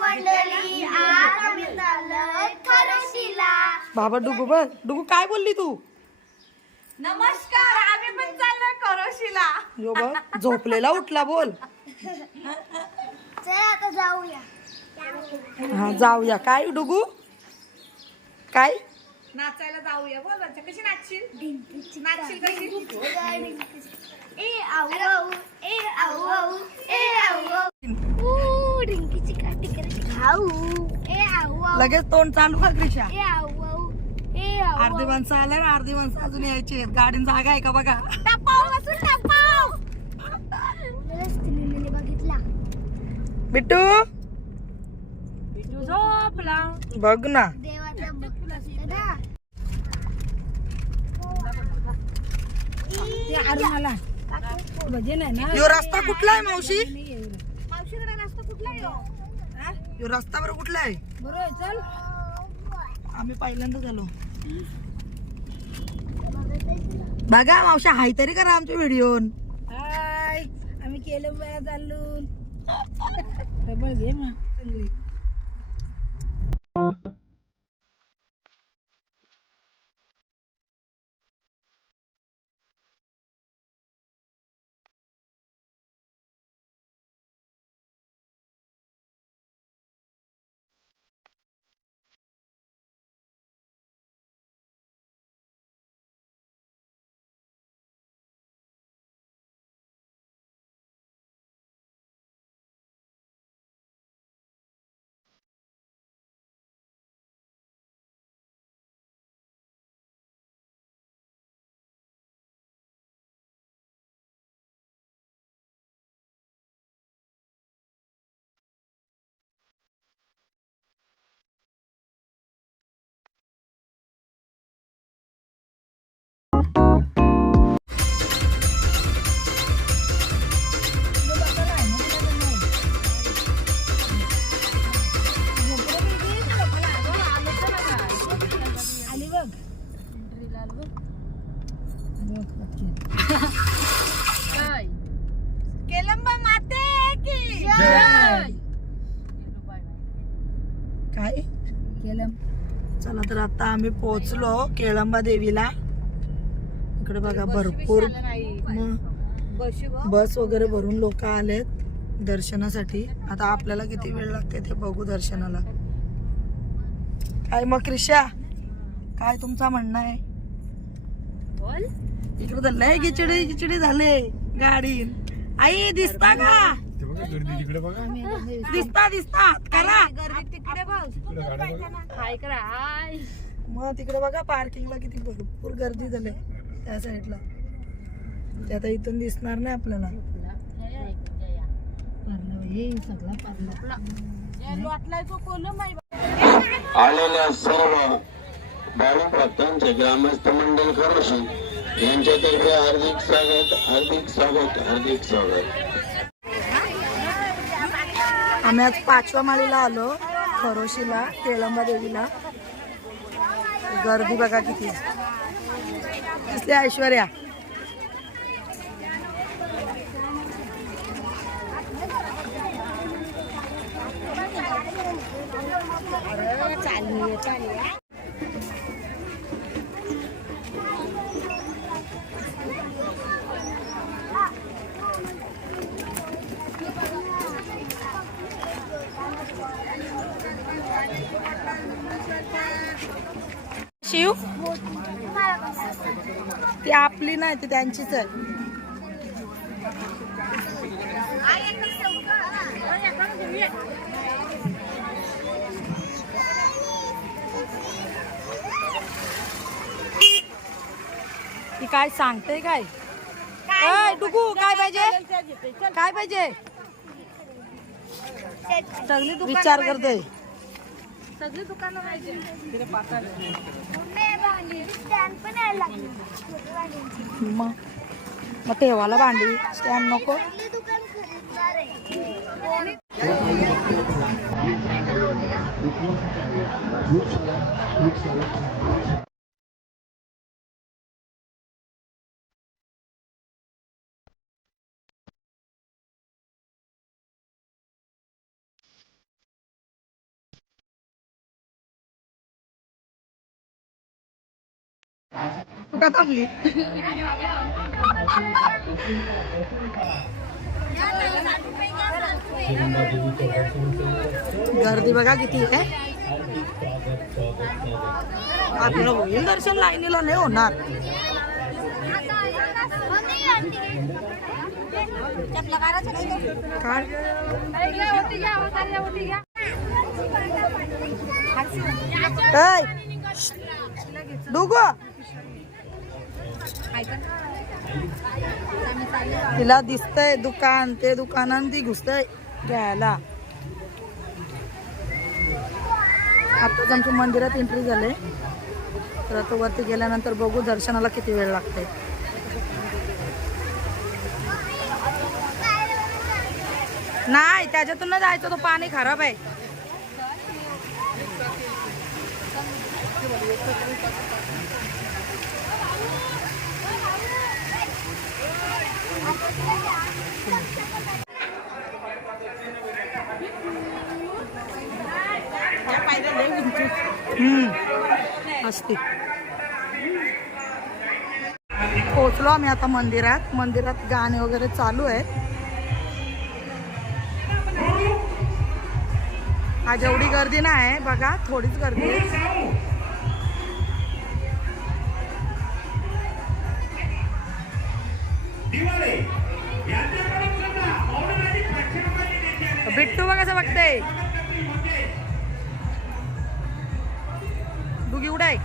मंडळी, आज आम्ही चाललोय खरोशीला. बाबा डुगू बघ, डुगू काय बोलली तू? नमस्कार, आम्ही पण चाललोय खरोशीला. यो बघ झोपलेला उठला बोल. चल आता जाऊया. हा जाऊया. काय डुगू काय? नाचायला जाऊया. बोल बच्चा, कशी नाचशील? नाचशील कशी? ए आऊ आऊ, ए आऊ आऊ, ए आऊ आऊ. डिंकीची काठी करते खाऊ. ए आऊ आऊ, लगेच तोंड चालू का क्रिशा? ए आऊ आऊ, ए आऊ आऊ. अर्धी माणसं आल्या ना, अर्धी माणसं अजून यायची आहेत. गाडीन जागा आहे का बघा. टपाव बसून टपाव. रस्त्याने बघितला. बिट्टू झोपला. बघ ना. देवाचा भक्त असतो ना. यो रस्ता कुठला आहे मावशी? मावशीकडे रस्ता कुठला आहे हो? यो रस्ता बरं कुठला आहे? बरोबर, चल. आम्ही पहिल्यांदा झालो. बघा मावशी हाय तरी करा आमच्या व्हिडिओ. हाय, आम्ही केलं बया चाललो. डबल घे मग. केलंबा माते की काय केलं. चला तर आता आम्ही पोहोचलो केळंबा देवीला. इकडे बघा भरपूर बस वगैरे भरून लोक आलेत दर्शनासाठी. आता आपल्याला किती वेळ लागते ते बघू दर्शनाला. काय मग क्रिशा, काय तुमचा म्हणणं आहे? बोल. इकडे तर लय खिचडी खिचडी झाले गाडी. आई दिसता का? दिसता दिसता करा. गर्दी तिकडे बघ. हाय करा, हाय. मग तिकडे बघा पार्किंगला किती भरपूर गर्दी झाली त्या साईडला. ते आता इथून दिसणार नाही आपल्याला. आलेल्या सर्व भाविक भक्तांचे ग्रामस्थ मंडळ खरोशी यांच्यातर्फे हार्दिक स्वागत, हार्दिक स्वागत, हार्दिक स्वागत. आम्ही आज 5व्या माळीला आलो खरोशीला केळंबा देवीला. गर्दी बघा किती दिसली ऐश्वर्या. शिव ती आपली नाही ती त्यांचीच आहे. ती काय सांगते काय? डुगू काय पाहिजे? काय पाहिजे? विचार करते. सगळी दुकानं पाहिजे. मग ठेवायला भांडी स्टँड नको. तू का थांबली? गर्दी बघा किती आहे. आपलं होईल दर्शन, लाईनीला नाही होणार. काय डुगो तिला दिसतंय दुकान, ते दुकानात ती घुसतंय घ्यायला. आताच आमच्या मंदिरात एंट्री झाले, तर आता वरती गेल्यानंतर बघू दर्शनाला किती वेळ लागते. नाही त्याच्यातून न जायचं, तो पाणी खराब आहे. असते. पोचलो आम्ही आता मंदिरात. मंदिरात गाणे वगैरे चालू आहेत. आज एवढी गर्दी नाही बघा, थोडीच गर्दी आहे. बिट्टू बघा कसं बघते. दुगी उडाय.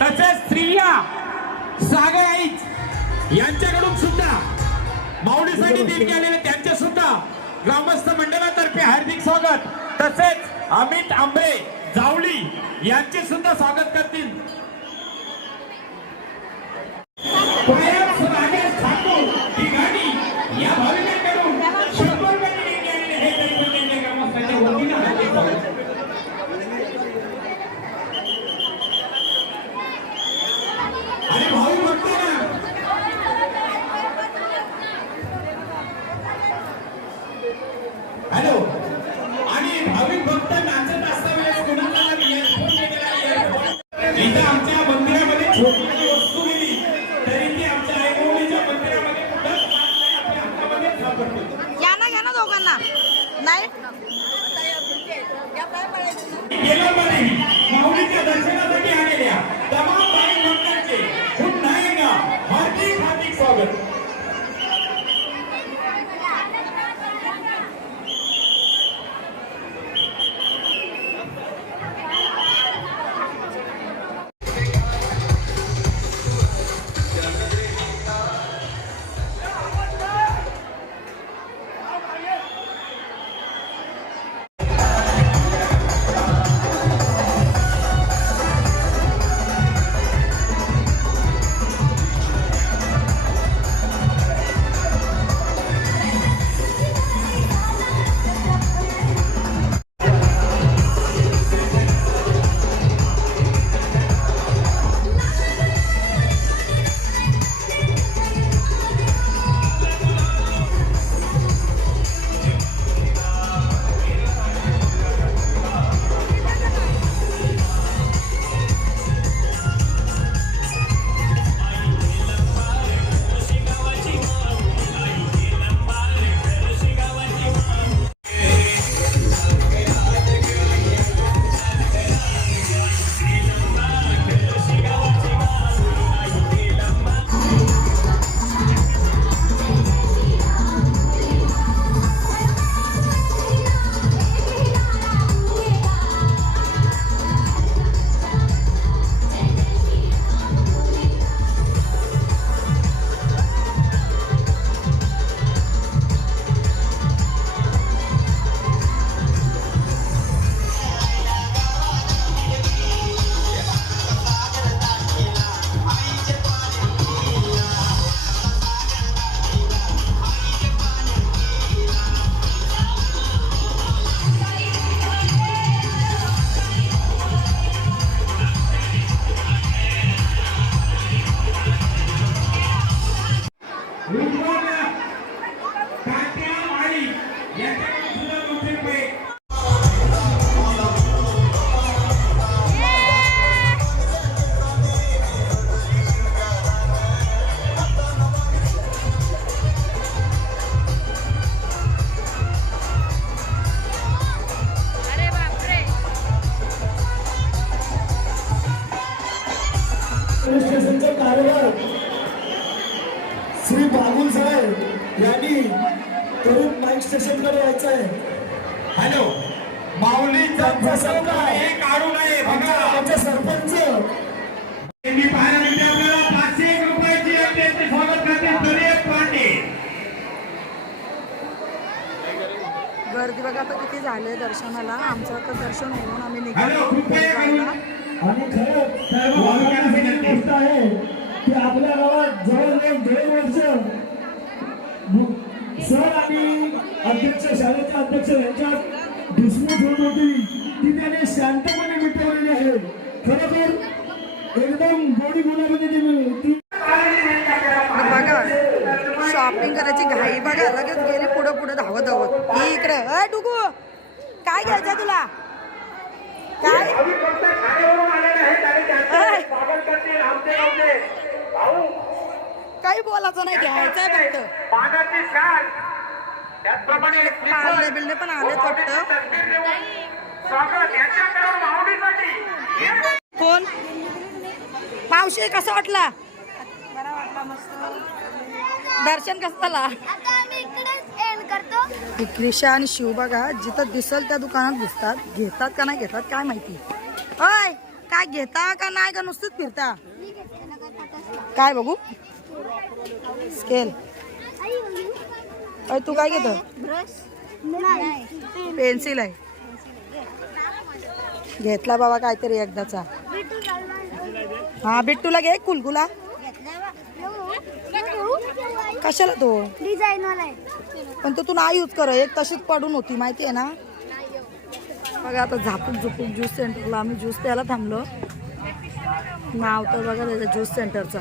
तसेच स्त्रिया सागर आईच यांच्याकडून सुद्धा माऊलीसाठी देणगी आलेले त्यांचे सुद्धा ग्रामस्थ मंडळातर्फे हार्दिक स्वागत. तसेच अमित आंबे जावळी यांचे सुद्धा स्वागत करतील. राजेश ठाकूर ठिकाणी या भाविकांकडून 100 रुपयांनी देणगी आलेले हे देखील त्यांच्या ग्रामस्थांच्या वतीने हार्दिक स्वागत. आणि भाऊ भक्तांना हॅलो, आणि भाविक भक्त नाचत असताना कुणाला इथं आमच्या मंदिरामध्ये छोटी वस्तू दिली तरी ती आमच्या आईमाऊलीच्या मंदिरामध्ये कुठंच आपल्या हातामध्ये सापडते. या ना दोघांना नाही गेल्या पारी माऊलीच्या दर्शनासाठी आलेल्या तमाम भाविक भक्तांचे पुन्हा एकदा हार्दिक हार्दिक स्वागत. पोलीस स्टेशनचा कारभार श्री बागुल साहेब यांनी तरुण नाईक स्टेशनकडे यायचं आहे. हॅलो माऊलीचा प्रसंग हे काढू नये बघा. आमचे सरपंच त्यांनी पाहायला मिळते आपल्याला 501 रुपयाची एक त्यांचे स्वागत करते सुरेश पांडे. गर्दी बघा आता किती झाले दर्शनाला. आमचं आता दर्शन होऊन आम्ही हॅलो निघालो कृपया करून आणि खरं सर्व भाविकांना विनंती. गोष्ट आहे की आपल्या गावात जवळजवळ 1.5 वर्ष सर आणि अध्यक्ष शाळेचे अध्यक्ष यांच्यात डिस्प्यूट होत होती ती त्याने शांतपणे मिटवलेली आहे. खरोखर एकदम गोडी गुलामध्ये ती बघा शॉपिंग करायची घाई बघा. लगेच गेली पुढं पुढं धावत धावत. ही इकडे अ टुकू काय घ्यायचं तुला काय अय, काही बोलायचं नाही घ्यायचंय फक्त. पाळणे बिल्ले पण आले वाटतं. कोण मावशी कसं वाटला दर्शन कसं झाला. आता आम्ही इकडेच एंड करतो. क्रिशा आणि शिव बघा जिथं दिसल त्या दुकानात दिसतात. घेतात का नाही घेतात काय माहिती. अय काय घेता का नाही का नुसतंच फिरता काय बघू. स्केल अय तू काय घेतो. ब्रश नाही पेन्सिल आहे. घेतला बाबा काहीतरी एकदाचा. हा बिट्टूला घे कुलकुला. कशाला तो डिझाईन वाला आहे. पण तो तू नाही यूज कर. एक तशीच पडून होती माहिती आहे ना. बघा आता झापूक झुपूक ज्यूस सेंटरला आम्ही ज्यूस प्यायला थांबलो. नाव तर बघा त्याच्या ज्यूस सेंटरचा.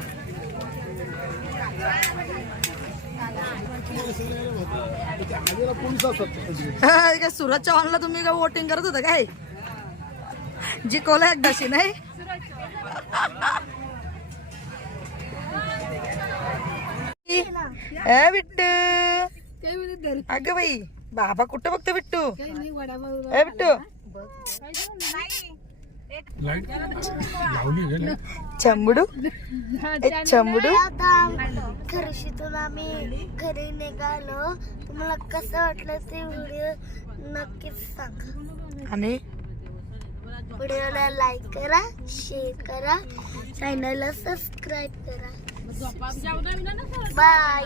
काय सुरज चव्हाणला तुम्ही काय वोटिंग करत होता काय. जिंकवलं एकदाशी नाही. ए बिट्टू अगं बाई बाबा कुठं बघतो बिट्टू. ए बिट्टू चंबडू ए चंबडू. आता खरशीतून आम्ही घरी निघालो. तुम्हाला कसं वाटलं ते व्हिडिओ नक्कीच सांगा. आणि व्हिडिओला लाईक करा, शेअर करा, चॅनलला सबस्क्राईब करा. बाय.